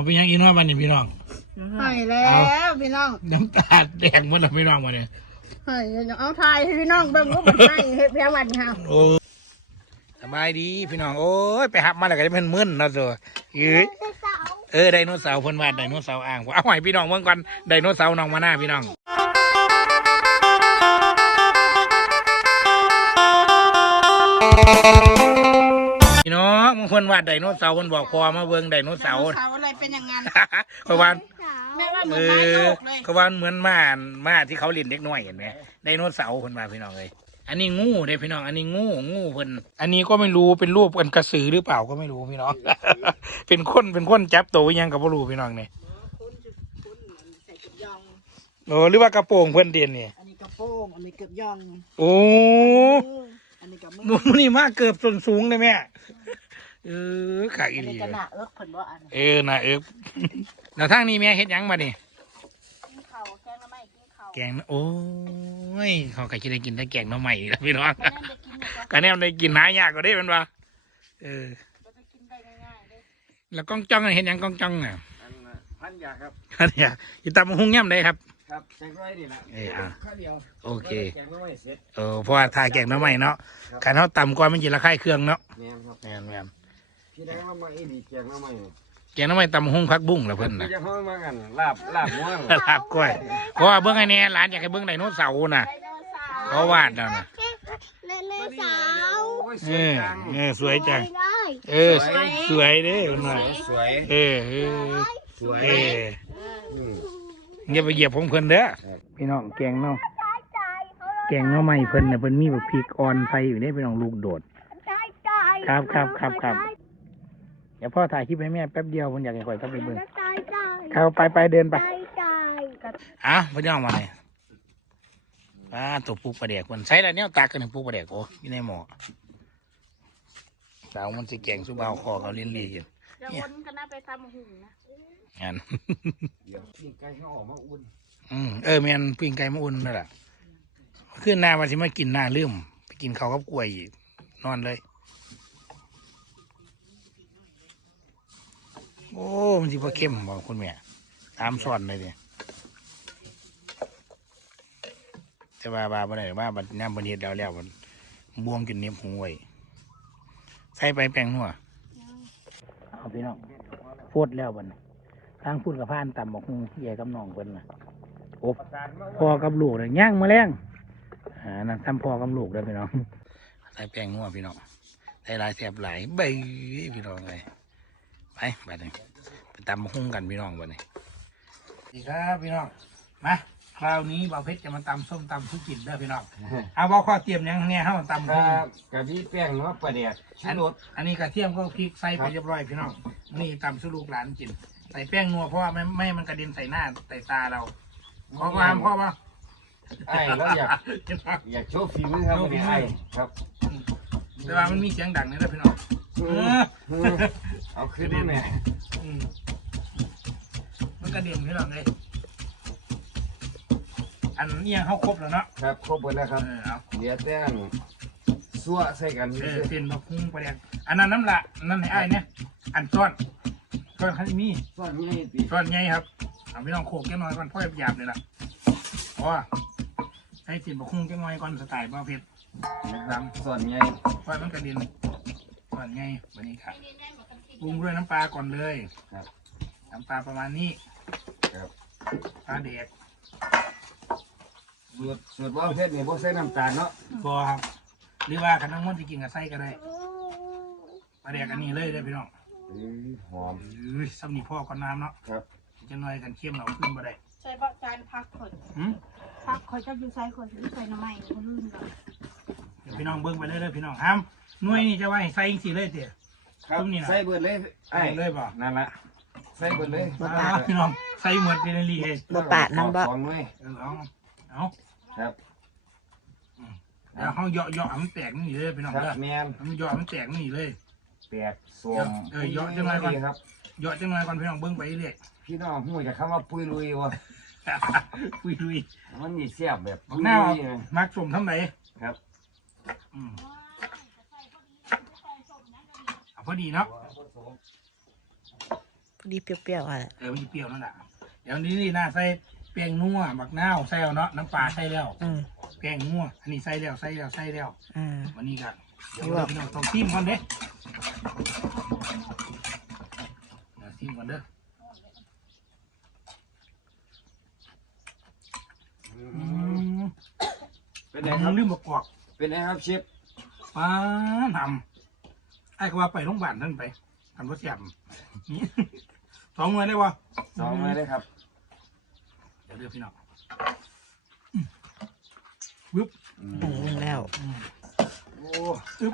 เอาไปยังอีน้อยบ้านนี่พี่น้อง ให้แล้วพี่น้องน้ำตาแดงหมดแล้วพี่น้องมาเนี่ยให้เอาทายให้พี่น้องเบิ่งว่ามันให้เฮ็ดเพียงวันนี้ค่ะโอ้สบายดีพี่น้องโอ้ยไปหับมาแล้วก็จะเป็นมึนเนาะตัวเอ้ยเออไดโนเสาร์เพิ่นว่าไดโนเสาร์อ่างเอาให้พี่น้องเบิ่งก่อนไดโนเสาร์น้องมาหน้าพี่น้อง พี่น้องมึงเพิ่นวาดไดโนเสาร์เพิ่นบอกพอมาเบิ่งไดโนเสาร์ เสาอะไรเป็นอย่างนั้น เขาว่าแม่ว่าเหมืเออนไม้โลอกเลยเขาว่าเหมือนม้าม้าที่เขาเลี้ยงเด็กน้อยเห็นไหมไดโนเสาร์เพิ่นว่าพี่น้องเลยอันนี้งูเด้พี่น้อง อันนี้งูงูเพิ่นอันนี้ก็ไม่รู้เป็นรูปกันกระสือหรือเปล่าก็ไม่รู้พี่น้อง เป็นคนเป็นคนจับตัวยังกับบ่รู้พี่น้องเนี่ยคุณคุณใส่เกือบยอง โอ้หรือว่ากระโปรงเพิ่นเดียนนี่อันนี้กระโปรงอันนี้เกือบยองโอ้อันนี้กับหมูนี่มากเกือบส่วนสูงเลยแม่ เออขายอีอันหลีนี้เลก็ยหน้าเอิกเพิ่นบ่อันเออน่ะเออแล้วทางนี้แม่เฮ็ดหยังมานี่กินข้าวแกงละไม้กินข้าวแกงโอ้ยเขาก็จะได้กินแต่แกงหน้ำใหม่ละพี่น้องแม่ได้กินเนี่ยก็ก็แนวได้กินหายากก็ได้เป็นว่าเออจะกินได้ง่ายๆเลยแล้วก้องจ้องเห็นหยังก้องจ้องน่ะอันน่ะพันยาครับเนี่ยอีตามหุ้งย่ำได้ครับ ครับแจงร้อยนี่แหละเอออะ ข้าวเดียวโอเคแจงร้อยเสร็จเออเพราะว่าทาแกงหน้ำใหม่เนาะขันเขาต่ำกว่ามันจะระคายเครื่องเนาะ แม่นครับแม่นแม่น พี่แดงว่ามาอีนี่แจงน้ำมันแกงหน้ำใหม่ตำหุ้งพักบุ้งละเพิ่นพี่น่ะจะห้อยมากันลาบลาบม่วงลาบกล้วยเพราะว่าเบิ้งไอ้เนี่ยร้านอยากให้เบิ้งไดโนเสาร์น่ะไดโนเสาร์เขาวาดน่ะนะเล่นเล่นสาวโอ้ยสเอวยอจังเออสวยจังได้เออสวยเด้เพิ่นว่าสวยเออเออสวยเอออืมอย่าไปเหยียบของเพิ่นเด้อพี่น้องแกงเนาะแกงหน้ำใหม่เพิ่นน่ะเพิ่นมีแบบพริกอ่อนใส่อยู่เด้พี่น้องลูกโดดได้ใจครับครับครับครับ เดี๋ยวพ่อถ่ายคลิปให้แม่แป๊บเดียวผมอยากให้ข่อยเข้าไปเบิ่งใจใจเข้าไปไปเดินไปใจใจอะพี่น้องมาเลยอ่าตัวปลูกปลาแดกมันใช้แล้วเนี่ยตากกันถึงปลูกปลาแดกโอ้อยู่ในหม้อสาวมันสิแกงสุบาวคอเขาเลี้ยนลีอยู่เดี๋ยวคนก็น่าไปทำหุ่นนะงานเดี๋ยวพี่ไก่เขาออกมาอุ่นอืมเออแมนปิ้งไก่มาอุ่นนั่นแหละขึ้นหน้ามาสิมากินหน้าลืมไปกินข้าวกับกล้วยอีกนอนเลย โอ้มันสิบ่เข้มบอกคุณแม่ตามสอนเลยเนี่ยแต่ว่าบาบ่ได้ว่าบัดน้ำบันเฮ็ดแล้วแล้วมันบวมกินเน็บหูไว้ใส่ไปแป้งนัวเอาพี่น้องโฟดแล้วบัดนทางพูดกับพานต่ำบอกหูใหญ่กับน้องเพิ่นน่ะโอ้พอกับลูกเนี่ยย่างมาแรงอ่านั่นทำพอกับลูกเลยพี่น้องใส่แป้งนัวพี่น้องใส่ลายแสบหลายใบพี่น้องเลย ไปไปเลยไปตำหุ้งกันพี่น้องบัดนี้ดีครับพี่น้องมาคราวนี้บ่าวเพชรจะมาตำส้มตำสุกินเด้อพี่น้องเอาบ่าวข้อเตรียมยังเนี่ยให้มันตำครับกะพี่แป้งเนาะประเดี๋ยวชิอันรสอันนี้กระเทียมก็พริกใส่ไปเรียบร้อยพี่น้องนี่ตำสุลูกหลานกิน ใส่แป้งนัวเพราะว่าไม่ไม่มันกระเด็นใส่หน้าใส่ตาเราพอมาพ่อมาไอ้แล้วอยากอยากโชว์ฝีมือครับไอ้ครับ แต่ว่ามันมีเสียงดังนี่แหละพี่น้องอื เอมออืมเอาขึ้นมาแม่อืมมันกระเด็นพี่น้องเลยอันนี้ยังเข้าครบแล้วเนาะครับครบหมดแล้วคเอรับอเอาเดี๋ยวแต้งซัวใส่กันเอนี่อสิเป็นบักฮุ้งปลาแดกอันนั้นน้ำละอันนั้นให้อ้ายเนี่ยอันซ้อนซ้อนคันมีส่วนนี้ติซ้อนไงครับเอาพี่น้องโขกแก้น้อยก่อนพ่อหยาบๆเลยล่ะเพราะว่าให้สินบักฮุ้งแก้น้อยก่อนสไตล์บ้าเพชรดำส่วนใหญ่ไฟมันกระเด็นก่อนไงวันนี้ครับ ปรุงด้วยน้ำปลาก่อนเลยครับ น้ำปลาประมาณนี้ครับปลาเด็กสูตรสูตรว่าเพชรนี่บ่ใส่น้ำตาลเนาะบอครับ หรือว่าขันน้ำมันจะกินกับไส้ก็ได้ปลาเด็กอันนี้เลยได้อพี่น้องอืมหอมอุ้ยสำนีพ่อก่อนน้ำเนาะครับจะน้อยกันเข้มเราขึ้นมาได้ใส่บะจานพักข่อยหืมพักข่อยจะอยู่ใส่ข่อยอยู่ใส่หน้ำไม้คนลื่นก่อนเดี๋ยวพี่น้องเบิ้งไปเลยเด้อพี่น้องห้ามหน่วยนี่จะว่าให้ใส่จังสีเลยเตี๋ย ครับตรงนี้นะใส่เบิดเลยไอ้ใส่เลยบ่นั่นละใส่เบิดเลยอ่าพี่น้องใส่หมดเป็นลีเลยบ่ปาดน้ำบ่สองหน่วยเออเอาเอาครับแล้วเขาเหยาะเหยาะให้มันแตกนี่เลยพี่น้องครับเด้อแมนมันเหยาะมันแตกนี่เลยแปดสวมเออเยอะจังเลยก่อนครับเหยาะจังเลยก่อนพี่น้องเบิ้งไปเรื่อยพี่น้องหูจะคำว่าปุยลุยวะคุยลุยมันนี่เสียบแบบบัปุกยหน้าลุยนะมักสมทำไหนครับอืม เอาพอดีเนาะพอดีเปรี้ยวๆอะเออมันสิเปรี้ยวนั่นแหละเดี๋ยวนี้นี่น่าใส่แป้งนัวบักนาวใส่เอาเนาะน้ำปลาใส่แล้วอืมแป้งนัวอันนี้ใส่แล้วใส่แล้วใส่แล้วอ่าวันนี้ก็เดี๋ยวนี่ว่าพี่น้องต้องซิมก่อนเด้เดี๋ยวซิมก่อนเด้ออืมเป็นไงครับลืมประกอบเป็นไงครับเชฟป้าทำ ไอ้ก็ว่าไปโรงพยาบาลนั่นไปทำรถแจมนี่สองหน่วยได้ปะสองเลยครับ เดี๋ยวเดี๋ยวพี่น้องอืมปึ๊บอืปรุงมแล้วอืมโอ้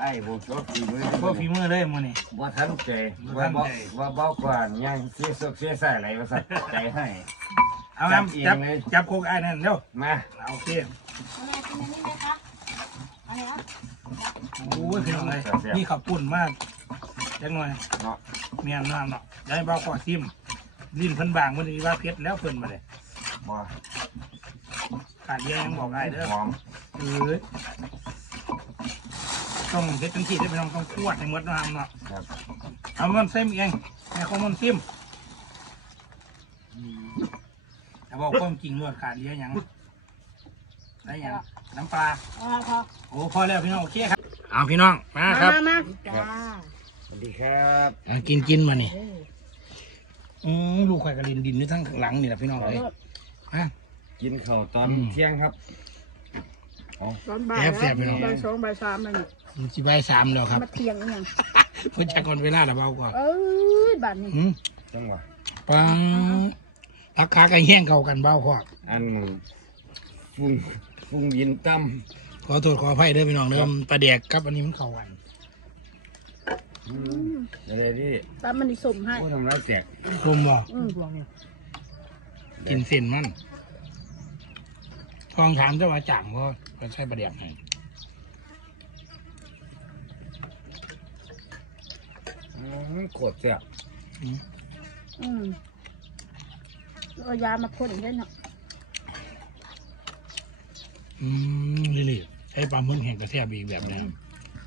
ไอ้โบชอบฝีมือพวกฝีมือเลยมือนี่ว่าทันใจบ่ว่าทันบ่ใจว่าเบากว่ายังเสียสกเสียใส่อะไรมาใส่ใจให้เอาจัน้บเองำจับเลยจับโคกไอ้นั่นเร็วมาเอาโอเค โอ้ยพี่น้องเลยนี่ขับปุ่นมากจังหน่อยเนาะ เมียนน้ำเนาะได้บ้าขอซิมลิ้นเพิ่นบางมันนี้ว่าเพชรแล้วเพิ่นมาเลยบ่ขาดเยอะยังบอกไอ้เด้อหอมเออต้องเฮ็ดจังซี่ได้ไปน้องต้องขวดให้หมดน้ำเนาะครับเอามันเส้มเองแม่ของมันซิมแต่บอกความจริงรวดขาดเยอะยังได้ยังน้ำปลาอ๋อพอโอ้พอแล้วพี่น้องโอเคครับ เอาพี่น้องมาครับมามาจ้าสวัสดีครับอะกินกินมานี่อืมลูกข่อยกระลินดินอยู่ทั้งหลังนี่แหละพี่น้องเลยฮะ กินข้าวตอนอืม เที่ยงครับตอนบ่ายแซ่บๆพี่น้องบ่ายสองบ่ายสามนั่นน่ะมันสิใบายสามแล้วครับมาเที่ยงอีหยังเพื่อจะก่อนเวลาระเบากว่าเอ้ยบัดนี้อืมจังหวะปังพักขากันแห้งเข้ากันเบาคออันฟุ้งฟุ้งยินตั้ม ขอโทษขออภัยเด้อพี่น้องเด้อปลาแดกครับอันนี้มันเข้ากันอะไรที่ตามมันนี่สมให้โอ้ทำร้ายแจกรวมบ่อืมกินเส้นมันทองถามเจ้าว่าจ่างบ่ก็ใช้ปลาแดกให้อืมโคตรแซ่บอืมอืมเอายามาพ่นได้เนาะอืมนี่เลยใช้ปลาหมึกแห้งกระแทบอีกแบบนึง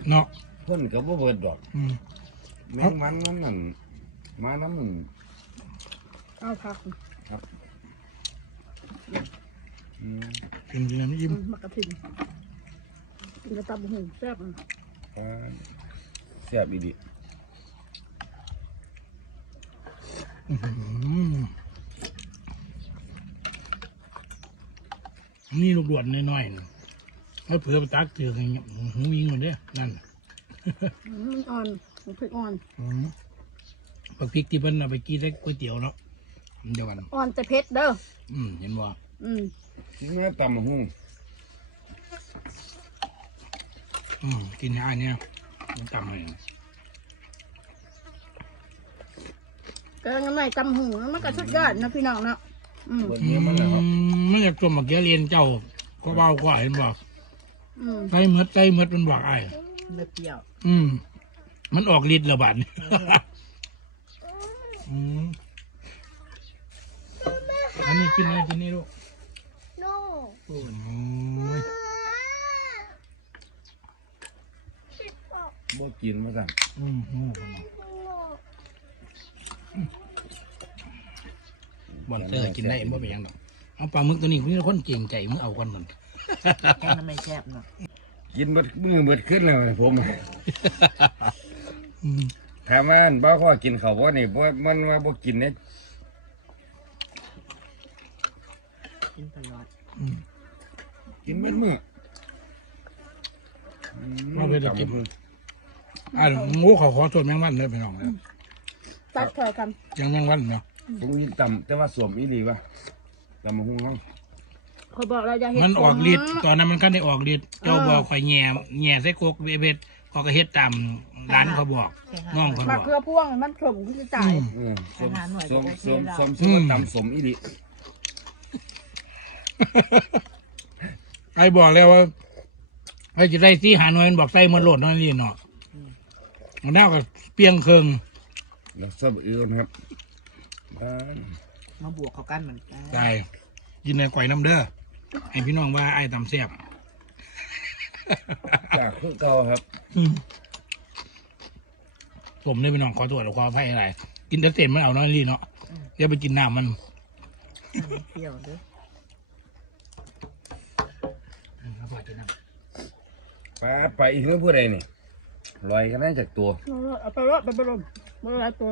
เนาะเพิ่นก็บ่เบิดดอกอืม แมงมันนั่นนั่นมาน้ำมันเอาพักอืมกินกินน้ำอืยิ้มมมากระถิ่นกินกระตับหูแซ่บอะอ่าแซ่บอีดีอื้อหือนี่ลูกดวนน้อยๆนี่แล้วเผื่อไปตักเจอกันอย่างเงี้ยหูวิ่งหมดเด้อนั่นอืมมันอ่อนมันพริกอ่อน อืมบักพริกที่เพิ่นเอาไปกินได้ก๋วยเตี๋ยวเนาะเดี๋ยวกัน อ่อนแต่เผ็ดเด้อ อืมเห็นบ่อืมกินเนื้อตำบักหุ่งอืมกินยาเนี่ยมันจำเลยแกงน้ำไหนตำหูมันก็สุดยอดนะพี่น้องเนาะ อืมเปิดอืเนื้อมันแล้วครับมไม่อยากจมบักเกี้ยเรียนเจ้าก็เบากว่าเห็นบ่ อืมใส่เมดใส่เมดมันบอกไอ้ไม่เปรี้ยวอืม มันออกฤทธิ์และบัดนี้อืมอันนี้กินนี่กินนี่ลูกโน่โอ้ยบ่กินมาสั่งอืมโง่บอลเตอร์กินได้บ่เป็นหยังดอกเอาปลาหมึกตัวนี้คุณคนเก่งใจมึงเอาก่อนมัน แกงน้ำไม่แซ่บเนาะกินเบิดมือเบิดขึ้นแล้วผมอืมถามว่าอันบ่ข้อกินข้าวบ่นี่บ่มันว่าบ่กินเนี่ยกินตลอดอืมกินเบิดมือเราไปได้กิน อ่าโง่เขาขอโทษแมงวันเลยพี่น้องนะตัดถอยกันยังแมงวันเนาะตรงนี้ต่ำแต่ว่าสวมอีหลีวะตำบักหุ่งเฮา เขาบอกเราจะเห็ดมันออกผมฤทธิ์ตอนนั้นมันก็ได้ออกฤทธิ์เจ้าบอกข่อยแง่แง่ใส่กกเบเบ็ดเขาก็เฮ็ดตามร้านเขาบอกน้องเขามาบอกเกลือพ่วงมันสมขึ้นจะจ่ายอืมเออสมอาหารหน่อยสก็มโอเคสมแล้วสมสอืมมตำสมอีหลีไอ้บอกแล้วว่าไอ้จะได้ซีหาหน่วยมันบอกใส่หมันโหลดนั่นนี่เนาะมันน่ากับเปียงเคืองแล้วซับอื่นครับอ่ามาบวกเข้ากันเหมือนกันได้ยินในก่อยน้ำเด้อ ให้พี่น้องว่าไอ้ตำแซ่บจากคือเก่าครับอืมผมเนี่ยพี่น้องขอตรวจขออภัยอะไรกินแต่เส้นมันเอาน้อยลีเนาะอย่าไปกินน้ำมันเปรี้ยวเด้อเอาไปกินน้ปลาไปอีกเรื่องผู้ใดนี่ลอยกันได้จากตัวเอาไปรถไปไปรถไปรถตัว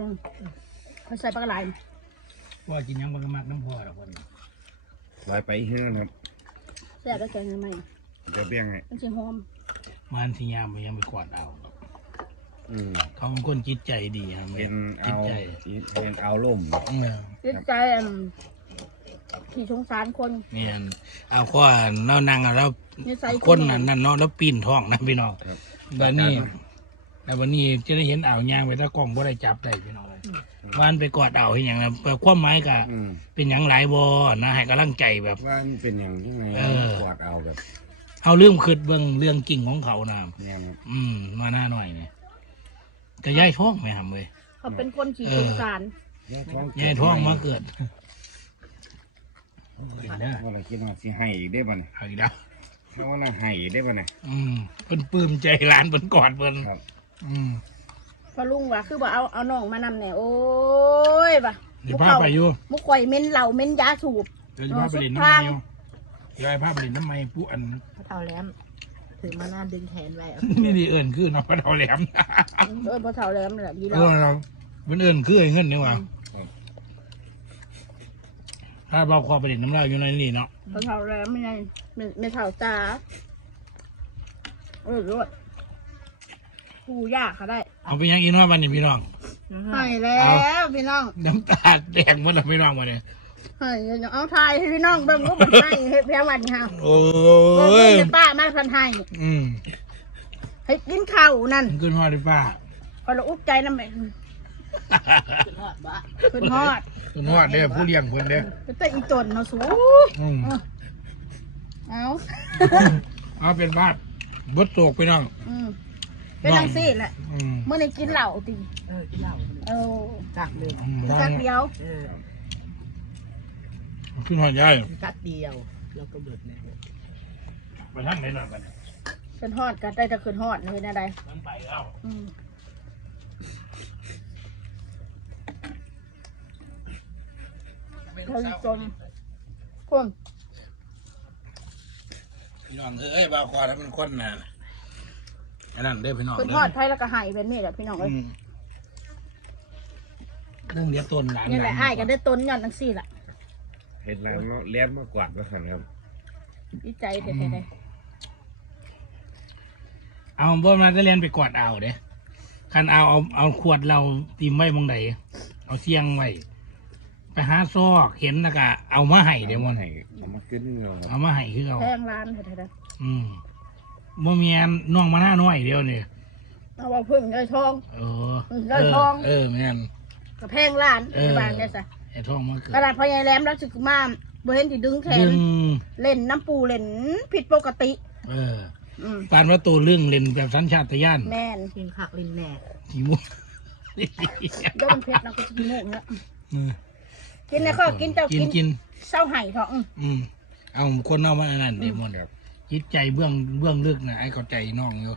เขาใส่ปลากระไหลำว่ากินยังมันก็มักน้ำพอละคนลอยไปอีกเรื่องครับแซ่บแล้วแกงทำไมจะเบี้ยงไงมันสิหอมมันที่ยามมันยังไปกวาดเอาอืมเขาเป็นคนจิตใจดีครับเป็นจิเอาตใจเป็นเอาล่มเออจิตใจอันที่สงสารคนเนี่ยเอาข้อเรานั่งเอาแล้ว นิสัยคนนั้นนั่นเนาะแล้วปีนท้องนะพี่น้องวันนี้แต่วันนี้จะได้เห็นอ่าวยางไปถ้ากล้องบ่ได้จับได้พี่น้องเลย วานไปกอดอ่าวให้อย่างนั้นความหมายก็อืมเป็นอย่างหลายบอนะให้กำลังใจแบบ ว่ามันเป็นอย่างที่ไงเออ กวาดเอาแบบเอาเรื่องคืดเบื้องเรื่องจริงของเขานะเนี่ยมันอืม มาหน้าหน่อยเนี่ยก็ย้ายท้องไหมครับเว้ย เขาเป็นคนที่สงสาร แย่ท้องย้ายท้องมาเกิดเห็นได้ว่าเราคิดว่าสิให้อีกได้บ่เนี่ยเอาอีกแล้วเพราะว่าเราให้อีกได้บ่เนี่ยอืมเพิ่นปลื้มใจร้านเพิ่นกอดเพิ่นครับ อืม พอลุงว่าคือว่าเอาเอาน้องมานำเนี่ยโอ้ยว่ะเดี๋ยวพาไปอยู่มุกข่อยเม้นเหล่าเม้นยาสูบเดี๋ยวจะพาไปเล่นน้ำไม้อยู่เดี๋ยวให้พาไปเล่นน้ำไม้ผู้อันพระเท่าแหลมถือมาหน้าดึงแขนไว้เอานี่ดีเอิญคือเนาะพระเทาแหลมเออพอเท่าแล้วมันแหละดีเอแล้วอเราเป็นเอิญคือไอ้เงินนี่หว่าถ้าเราคอไปเล่นน้ำลายอยู่ในนี่เนาะพอเท่าแล้วไม่ไงไม่ไม่เท่าตาเออรวด กูยากค่ะได้เอาไปยังอีน้อยวันนี้พี่น้องให้แล้วพี่น้องน้ำตาแดงหมดแล้วพี่น้องมาเนี่ยให้เอาทายให้พี่น้องเบิ่งว่ามันให้เฮ็ดแพ้วันค่ะโอ้เบิ่ยงแต่ป้ามาพันให้อืมให้กินข้าวนั่นขึ้นฮอดดิป้าพอเราอุบใจน้ำแม่ขึ้นฮอดขึ้นฮอดเด้อผู้เลี้ยงเพิ่นเด้อแต่อีตนเนาะสูอืมเอาเอาเป็นบ้านบดโตกพี่น้องอืม เป็นจังซี่แหละอืมเมื่อนี้กินเหล้าติเออที่เหล่าเออกักเลยอืมจักเดียวเออขึ้นฮอดยายกักเดียว แล้วก็เบิดเนี่ยไปทางไหนล่ะกันเนี่ยขึ้นฮอดก็ได้จะขึ้นฮอดเลยนะใดมันไปแล้วอืมเราจนคนพี่น้องเอ้ยบ่าวคอถ้ามันคนน่ะ อันนั้นเด้อพี่น้องขึ้นเด้ฮอดไทยแล้วก็ใหายเป็นนี่แหละพี่น้องเอ้ยอืมเรื่องเดียวต้นหลานนี่แหละอ้ายก็ได้ต้นย้อนจังซี่ล่ะเห็ดแล้วเนาะเลี้ยงมากวาดมาขันครับ ดีใจแท้ๆเลยเอาบ่มาจะเรียนไปกอดเอาเด้คันเอาเอาเอาขวดเราตีมไว้มองใดเอาเสียงไว้ไปหาซอกเห็นแล้วก็เอามาให้เดี๋ยวมันให้เอามาขึ้นเงาครับเอามาให้คือเอาแพงร้านแท้ๆเลยอืม บ่มีอันน้องมาหน้าน้อยเดียวนี่เอาว่าพึ่งได้ทอง เออได้ทอง เออแม่นกับแพงร้านเออในบ้านเนี่ยซะไอ้ทองมาเกิดกระดาษพอยายแหลมแล้วสึกมาบ่เห็นที่ดึงแขดึนงเล่นน้ำปูเล่นผิดปกติ เอออืมปานว่าตัวเรื่องเล่นแบบสัญชาตญาณแม่นกินผักลินแหน่ขี้มุกโดนเพชรนะก็จะกินหมูเนี่ยเออกินแล้วก็กินเจ้ากินกินกินเศร้าไห้เถอะอืมอืมเอาคนเอามาอันนั้นเดี๋ยวมัน จิตใจเบื้องเบื้องลึกนะไอ้เข้าใจน้องอยู่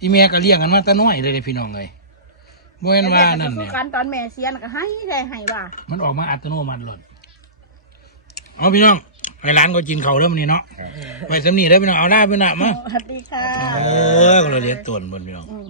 อีเมียก็เลี้ยงกันมาแต่น้อยเลยเด้พี่น้องเลยบ่เห็นว่านั่นแต่เนี่ยกันตอนแม่เสียน่ะก็ให้ได้ให้ว่า มันออกมาอัตโนมัติหล่นเอาพี่น้องไอ้ร้านก็กินเขาวเริ่มอนี้เนาะไปสำนีได้อพี่น้องเอาได้พี่น้องมาสวัสดีค่ะเออก็เราเรียกตัวบนพี่น้องอืม